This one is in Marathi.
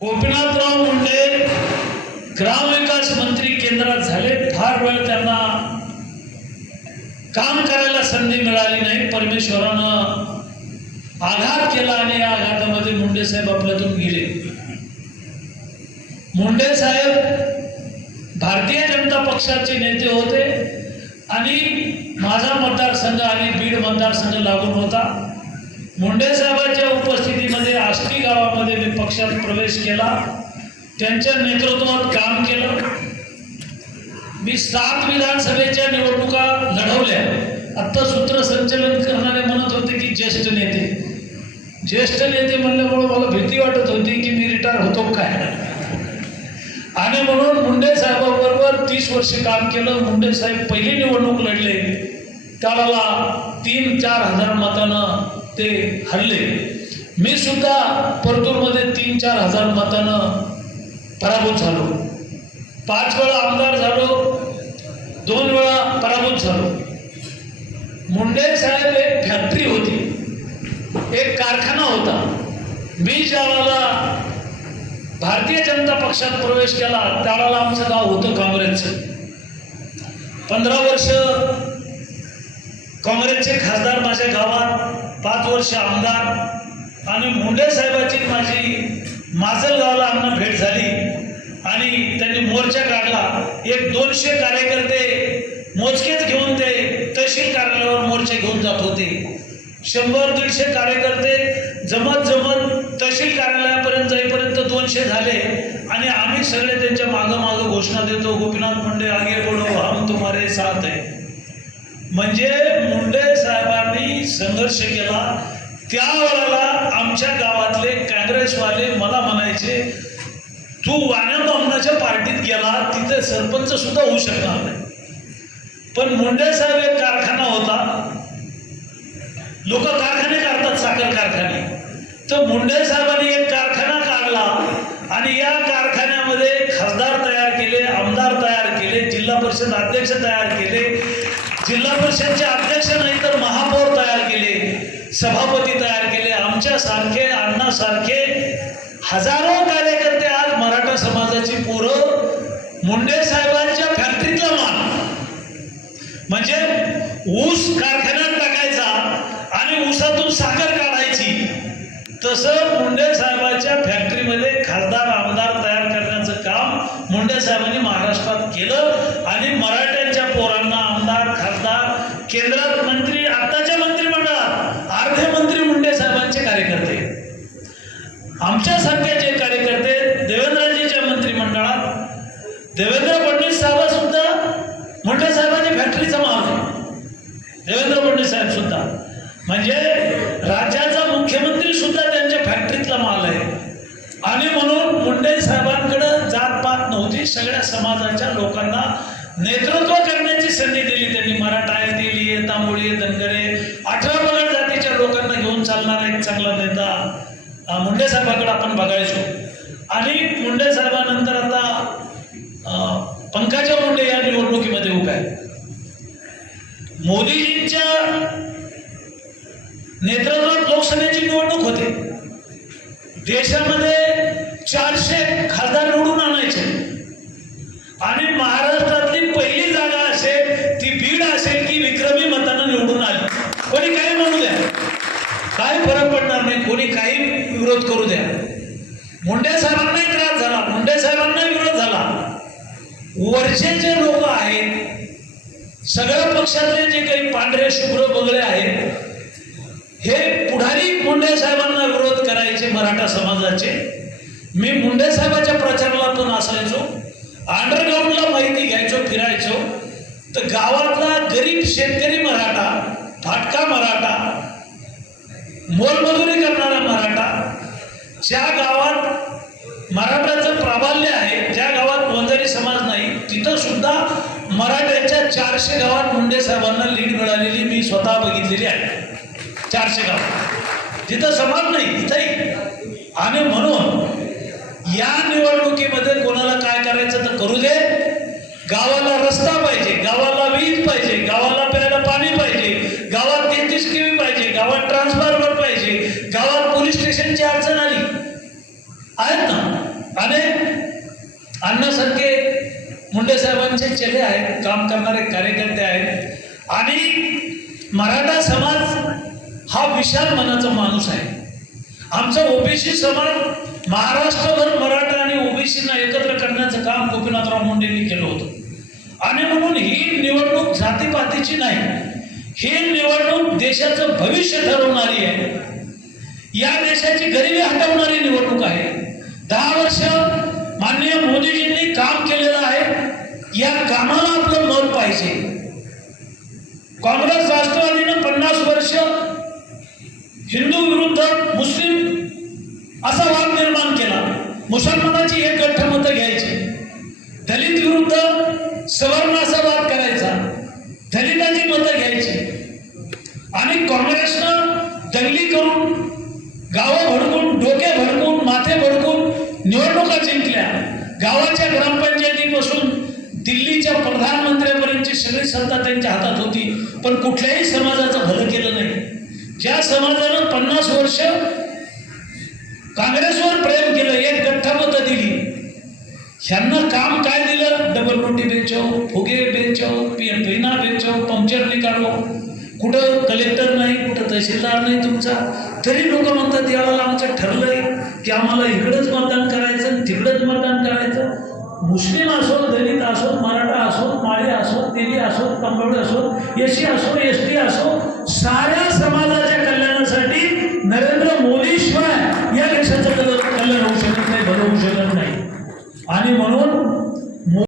गोपीनाथराव मुंडे ग्रामविकास मंत्री केंद्रात झाले, फार वेळ त्यांना काम करायला संधी मिळाली नाही. परमेश्वरानं आघात केला आणि या आघातामध्ये मुंडे साहेब आपल्यातून गेले. मुंडे साहेब भारतीय जनता पक्षाचे नेते होते आणि माझा मतदारसंघ आणि बीड मतदारसंघ लागून होता. मुंडे साहेबांच्या उपस्थितीमध्ये आष्टी गावामध्ये मी पक्षात प्रवेश केला, त्यांच्या नेतृत्वात काम केलं. मी 7 विधानसभेच्या निवडणुका लढवल्या. आत्ता सूत्रसंचलन करणारे म्हणत होते की ज्येष्ठ नेते म्हणल्यामुळे मला भीती वाटत होती की मी रिटायर होतो काय, आणि म्हणून मुंडे साहेबांबरोबर 30 वर्ष काम केलं. मुंडे साहेब पहिली निवडणूक लढले, त्याला 3-4 हजार मतानं ते हरले. मी सुद्धा परतूरमध्ये 3-4 हजार मतानं पराभूत झालो. 5 वेळा आमदार झालो, 2 वेळा पराभूत झालो. मुंडे साहेब एक फॅक्टरी होती, एक कारखाना होता. मी ज्यावेळेला भारतीय जनता पक्षात प्रवेश केला त्यावेळेला आमचं गाव होतं काँग्रेसचं. 15 वर्ष काँग्रेसचे खासदार माझ्या गावात, 5 वर्ष आमदार, आणि मुंडे साहेबाची माझी माजलगावला आम्हाला भेट झाली आणि त्यांनी मोर्चा काढला. 100-200 कार्यकर्ते मोजकेच घेऊन ते तहसील कार्यालयावर मोर्चा घेऊन जात होते. 100-150 कार्यकर्ते जमत तहसील कार्यालयापर्यंत जाईपर्यंत 200 झाले आणि आम्ही सगळे त्यांच्या मागं घोषणा देतो, गोपीनाथ मुंडे आगे बढ़ो, हम तुम्हारे साथ है. म्हणजे मुंडे साहेबांनी संघर्ष केला. त्यावेळेला आमच्या गावातले काँग्रेसवाले मला म्हणायचे, तू वाण्या बामणाच्या पार्टीत गेला, तिथे सरपंच सुद्धा होऊ शकणार नाही. पण मुंडे साहेब एक कारखाना होता, लोक कारखाने काढतात, साखर कारखाने, तर मुंडे साहेबांनी एक कारखाना काढला आणि या कारखान्यामध्ये खासदार तयार केले, आमदार तयार केले, जिल्हा परिषद अध्यक्ष तयार केले, जिल्हा परिषदचे अध्यक्ष नाही तर महापौर तयार केले, सभापती तयार केले. आमच्यासारखे, अण्णासारखे हजारो कार्यकर्ते आज मराठा समाजाची पोरं मुंडे साहेबांच्या फॅक्टरीतला माल, म्हणजे ऊस कारखान्यात टाकायचा आणि ऊसातून साखर काढायची, तसं मुंडे साहेबांच्या फॅक्टरीमध्ये खासदार आमदार तयार करण्याचं काम मुंडे साहेबांनी महाराष्ट्रात केलं. आणि मराठ्यांच्या पोरांना आमदार, खासदार, केंद्रात मंत्री, आताच्या मंत्रिमंडळात अर्धे मंत्री मुंडे साहेबांचे कार्यकर्ते. आमच्यासारखे जे कार्यकर्ते देवेंद्रजीच्या मंत्रिमंडळात, देवेंद्र फडणवीस साहेब सुद्धा मुंडे साहेबांची फॅक्टरीचा माल आहे. देवेंद्र फडणवीस साहेब सुद्धा, म्हणजे राज्याचा मुख्यमंत्री सुद्धा त्यांच्या फॅक्टरीतला माल आहे. आणि म्हणून मुंडे साहेबांकडे जातपात नव्हती, सगळ्या समाजाच्या लोकांना नेतृत्व करण्याची संधी दिली त्यांनी. मराठा आहे, तेली आहे, तांबोळी आहे, धनगरे, 18 पगड जातीच्या लोकांना घेऊन चालणारा एक चांगला नेता मुंडे साहेबांकडे आपण बघायचो. आणि मुंडे साहेबांनंतर आता पंकजा मुंडे या निवडणुकीमध्ये उभ्या आहे. मोदीजींच्या नेतृत्वात लोकसभेची निवडणूक होते. देशामध्ये 400 खासदार निवडून आणायचे आणि महाराष्ट्रातली पहिली जागा असेल ती बीड असेल की विक्रमी मतानं निवडून आली. कोणी काही म्हणू द्या, काही फरक पडणार नाही, कोणी काही विरोध करू द्या. मुंडे साहेबांनाही त्रास झाला, मुंडे साहेबांना विरोध झाला. वरचे जे लोक आहेत, सगळ्या पक्षातले जे काही पांढरे शुभ्र बगळे आहेत, हे पुढारी मुंडे साहेबांना विरोध करायचे मराठा समाजाचे. मी मुंडे साहेबाच्या प्रचाराला पण असायचो, अंडरग्राऊंडला माहिती घ्यायचो, फिरायचो. तर गावातला गरीब शेतकरी मराठा, फाटका मराठा, मोलमजुरी करणारा मराठा, ज्या गावात मराठाचं प्राबल्य आहे, ज्या गावात वंजारी समाज नाही, तिथं सुद्धा मराठ्यांच्या 400 गावात मुंडे साहेबांना लीड मिळालेली मी स्वतः बघितलेली आहे. 400 गाव जिथं समाज नाही तिथंही. आणि म्हणून या निवडणुकीमध्ये कोणाला काय करायचं तर करू दे. गावाला रस्ता पाहिजे, गावाला वीज पाहिजे, गावाला प्यायला पाणी पाहिजे, गावात 33 केवी पाहिजे, गावात ट्रान्सफॉर्मर पाहिजे, गावात पोलीस स्टेशनची अडचण आली आहेत ना, आणि अण्णासारखे मुंडे साहेबांचे चेले आहेत, काम करणारे कार्यकर्ते आहेत आणि मराठा समाज हा विशाल मनाचा माणूस आहे. आमचा ओबीसी समाज महाराष्ट्रभर मराठा आणि ओबीसीना एकत्र करण्याचं काम गोपीनाथराव मुंडेंनी केलं होतं. आणि म्हणून ही निवडणूक जातीपातीची नाही, ही निवडणूक देशाचं भविष्य ठरवणारी आहे. या देशाची गरिबी हटवणारी निवडणूक आहे. 10 वर्ष माननीय मोदीजींनी काम केलेलं आहे, या कामाला आपलं मत पाहिजे. काँग्रेस राष्ट्रवादीनं 50 वर्ष हिंदू विरुद्ध मुस्लिम असा वाद निर्माण केला. मुसलमानाची एक गठ्ठ मतं घ्यायची, दलित विरुद्ध सवर्ण असा वाद करायचा, दलितांची मतं घ्यायची. आणि काँग्रेसनं दंगली करून, गावं भडकून, डोके भडकून, माथे भडकून निवडणुका जिंकल्या. गावाच्या ग्रामपंचायतीपासून दिल्लीच्या प्रधानमंत्र्यापर्यंतची सगळी सत्ता त्यांच्या हातात होती, पण कुठल्याही समाजाचं भलं केलं नाही. ज्या समाजानं 50 वर्ष काँग्रेसवर प्रेम केलं, एक गठ्ठ मतं दिली, ह्यांना काम काय दिलं? डबल रोटी बेचो, फुगे बेचो, पिना बेचो, पंक्चर निकालो. कुठं कलेक्टर नाही, कुठं तहसीलदार नाही तुमचा, तरी लोक म्हणतात यावेळेला आमचं ठरलंय की आम्हाला इकडंच मतदान करायचं, तिकडंच मतदान करायचं. मुस्लिम असो, दलित असो, मराठा असो, माळी असो, तेली असो, कंबळ असो, एसी असो, एसटी असो, साऱ्या समाजाच्या कल्याणासाठी नरेंद्र मोदीशिवाय या देशाचं कल्याण होऊ शकत नाही, भलं होऊ शकत नाही. आणि म्हणून